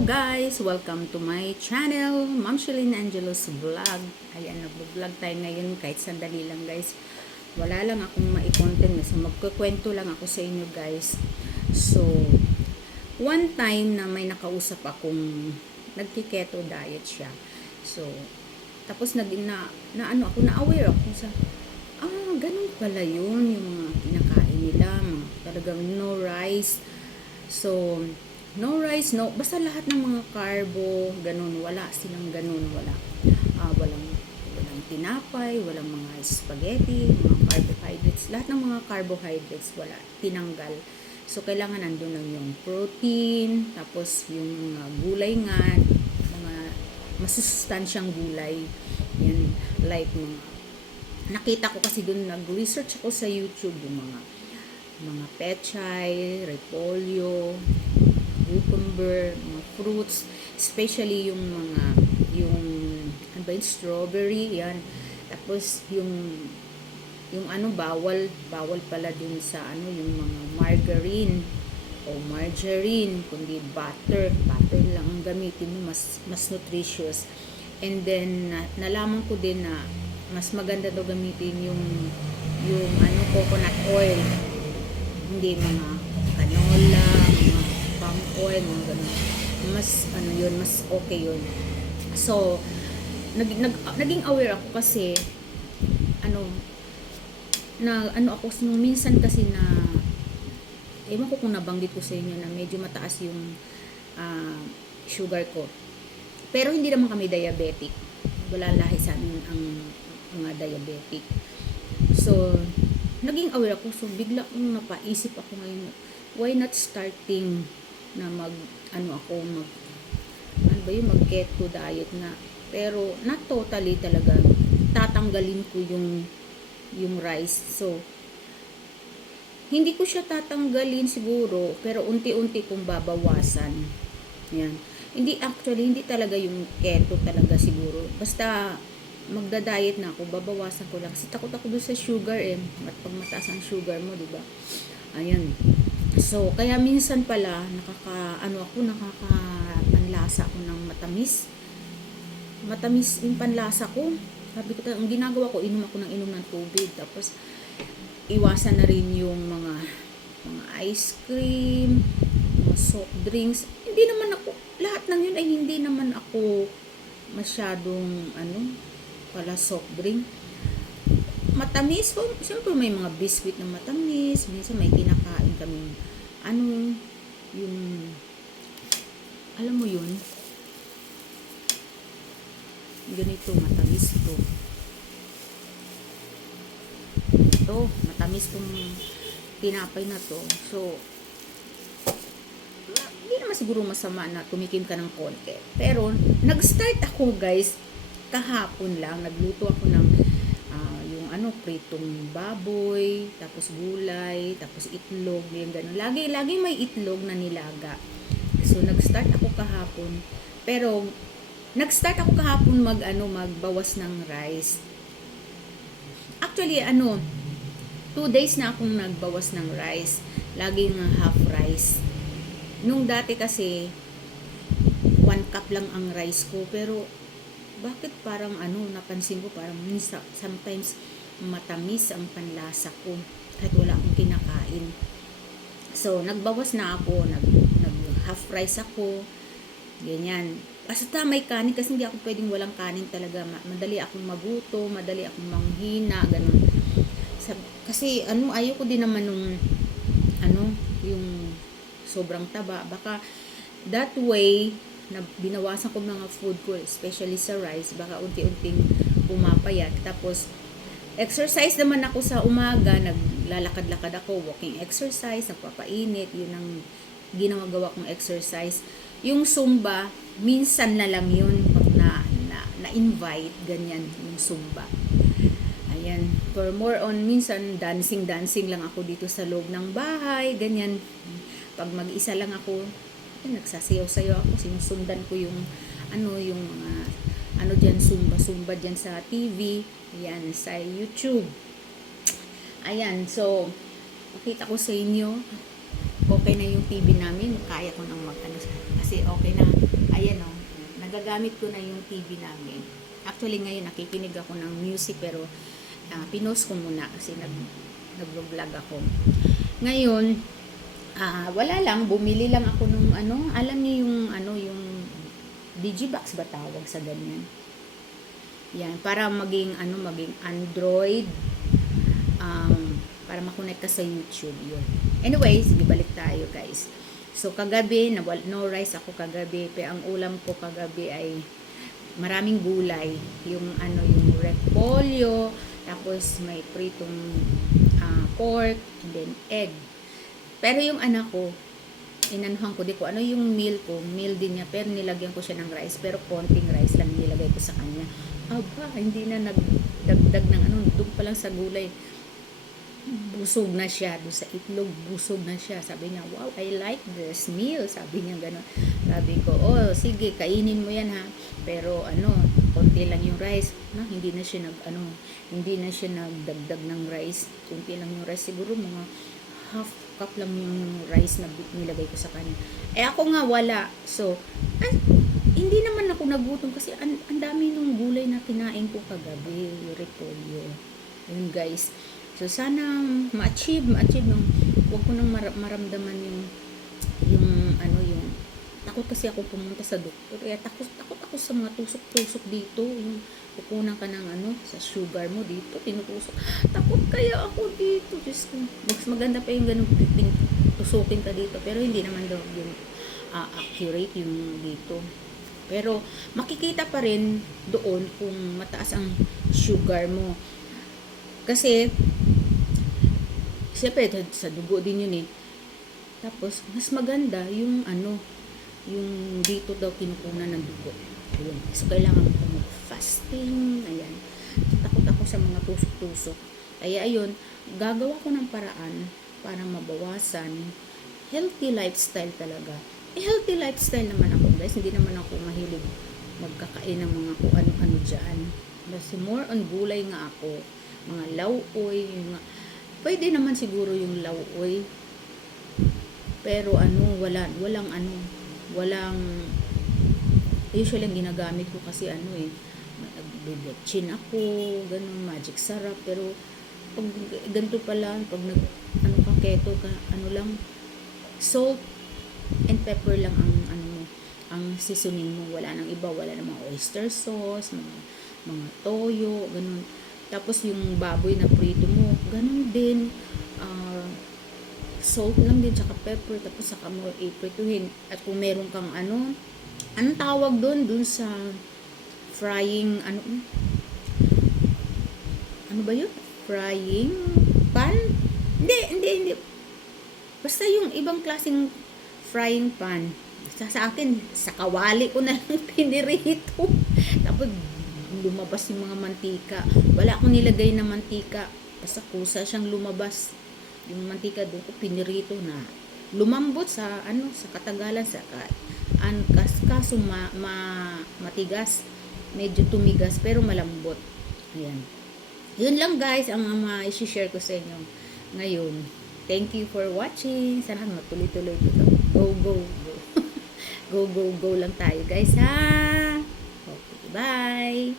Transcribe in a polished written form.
guys! Welcome to my channel, Ma'am Shelene Angelos Vlog. Ayan, nag-vlog tayo ngayon kahit sandali lang guys. Wala lang akong mai-content so magkukwento lang ako sa inyo guys. So, one time na may nakausap akong nagki-keto diet siya. So, tapos na-aware ako sa ganun pala yun, yung mga kinakain nila, talagang no rice. So, no rice, no, basta lahat ng mga carbo, ganun, wala silang ganun, walang tinapay, walang mga spaghetti, mga carbohydrates, lahat ng mga carbohydrates, wala, tinanggal. So, kailangan nandun lang yung protein, tapos yung gulay nga, mga masustansyang gulay, yan, like nakita ko kasi dun, nag-research ako sa YouTube, yung mga pechay, repolyo, cucumber, mga fruits, especially yung strawberry, yan. Tapos yung bawal pala dun sa yung mga margarine, kundi butter lang ang gamitin mo, mas nutritious. And then nalaman ko din na mas maganda daw gamitin yung coconut oil, hindi mga canola, mga palm oil, mga ganun. Mas okay yun. So, naging aware ako kasi, minsan kasi na, ewan ko kung nabanggit ko sa inyo na medyo mataas yung sugar ko. Pero hindi naman kami diabetic. Wala lahi sa amin ang mga diabetic. So, naging aware ako. So, bigla kong napaisip ako ngayon, why not starting na mag-keto diet na. Pero, not totally talaga. Tatanggalin ko yung rice. So, hindi ko siya tatanggalin siguro, pero unti-unti kong babawasan. Yan. Hindi talaga yung keto talaga siguro. Basta, magda-diet na ako, babawasan ko lang. Kasi takot ako doon sa sugar at pag mataas ang sugar mo, diba? Ayan. So, kaya minsan pala, nakakapanlasa ako ng matamis. Matamis yung panlasa ko. Sabi ko, ang ginagawa ko, inom ako ng tubig. Tapos, iwasan na rin yung mga ice cream, mga soft drinks. Hindi naman ako, lahat ng yun ay hindi naman ako masyadong, pala soft drink. Matamis, siyempre may mga biscuit na matamis, minsan may kinakain kami, alam mo yun, ganito, matamis to. Ito, matamis tong tinapay na to. So, hindi naman siguro masama na tumikim ka ng konti. Pero, nag-start ako guys, kahapon lang, nagluto ako ng pritong baboy, tapos gulay, tapos itlog, yung ganun. Lagi may itlog na nilaga. So, nag-start ako kahapon. Pero, magbawas ng rice. Actually, 2 days na akong nagbawas ng rice. Laging half rice. Nung dati kasi, 1 cup lang ang rice ko. Pero, bakit parang napansin ko parang sometimes matamis ang panlasa ko kahit wala akong kinakain. So, nagbawas na ako, nag half rice ako, ganyan. Basta may kanin kasi hindi ako pwedeng walang kanin talaga. Madali akong magutom, madali akong manghina, ganun. Kasi ayoko din naman yung sobrang taba. Baka that way, na binawasan ko mga food ko, especially sa rice, baka unti-unting pumapayat. Tapos, exercise naman ako sa umaga, naglalakad-lakad ako, walking exercise, nagpapainit, yun ang ginagawa kong exercise. Yung Zumba, minsan na lang yun, pag na-invite, ganyan, yung Zumba. Ayan, for more on, minsan, dancing lang ako dito sa loob ng bahay, ganyan. Pag mag-isa lang ako, nagsasayaw-sayaw ako, sinusundan ko yung dyan, Zumba dyan sa TV, ayan, sa YouTube. Ayan, so, pakita ko sa inyo, okay na yung TV namin, kaya ko nang mag-ano kasi okay na. Ayan oh, nagagamit ko na yung TV namin. Actually ngayon nakikinig ako ng music pero pinost ko muna kasi nag-vlog ako. Ngayon, wala lang, bumili lang ako nung ano, alam niyo yung ano, yung Digibox ba tawag sa ganyan? Yan, para maging ano, maging Android, para makonect ka sa YouTube yun. Anyways, ibalik tayo guys. So kagabi, no rice ako kagabi, pero ang ulam ko kagabi ay maraming gulay, yung ano, yung repolyo, tapos may pritong pork, and then egg. Pero yung anak ko, inanuhan ko, di ko ano yung meal ko, meal din niya, pero nilagyan ko siya ng rice, pero konting rice lang nilagay ko sa kanya. Aba, hindi na nagdagdag ng ano, doon pa lang sa gulay, busog na siya, doon sa itlog, busog na siya. Sabi niya, wow, I like this meal, sabi niya gano'n. Sabi ko, oh, sige, kainin mo yan ha, pero ano, konti lang yung rice, no? Hindi na siya nagdagdag ng rice, konti lang yung rice, siguro mga half cup lang yung rice na nilagay ko sa kanya. Eh ako nga wala. So, hindi naman ako nagutom kasi ang dami nung gulay na kinain ko kagabi, yung repolyo. Yun guys. So sana ma-achieve nung wag ko nang maramdaman yung ano, yung takot kasi ako pumunta sa doktor. Kaya takot ako sa mga tusok-tusok dito, yung kukunan ka ng ano, sa sugar mo dito, tinutusok. Takot kaya ako dito. Diyos ko. Mas maganda pa yung ganun, tusukin ka dito. Pero hindi naman daw yung accurate yung dito. Pero makikita pa rin doon kung mataas ang sugar mo. Kasi, siyempre, sa dugo din yun eh. Tapos, mas maganda yung ano, yung dito daw kinukunan ng dugo. Ayun. So, kailangan ko mag-fasting. Ayan. Takot ako sa mga tusok-tusok. Kaya, ayun, gagawa ko ng paraan para mabawasan. Healthy lifestyle talaga. Healthy lifestyle naman ako, guys. Hindi naman ako mahilig magkakain ng mga kung ano-ano dyan. Kasi more on gulay nga ako. Mga lauoy. Pwede naman siguro yung lauoy. Pero ano, walang usually ang ginagamit ko kasi ano eh, nagbibetchin ako, ganun, magic sarap, pero pag ganito pala, pag ano ka, keto ka, ano lang, salt and pepper lang ang seasoning mo, wala nang iba, wala nang mga oyster sauce, mga toyo, ganun. Tapos yung baboy na prito mo, ganun din, salt lang din, tsaka pepper, tapos saka mo iprituhin. At kung meron kang anong tawag doon sa frying, ano ba yun? Frying pan? Hindi. Basta yung ibang klaseng frying pan. Sa akin, sa kawali ko na lang pinirito. Tapos, lumabas yung mga mantika. Wala akong nilagay na mantika. Basta kusa siyang lumabas. Yung mantika doon ko pinirito na lumambot sa katagalan, sa kaso matigas, medyo tumigas pero malambot. Ayan. Yun lang guys ang i-share ko sa inyo ngayon. Thank you for watching. Sana matuloy-tuloy ito. Go. Go lang tayo guys ha. Okay, bye.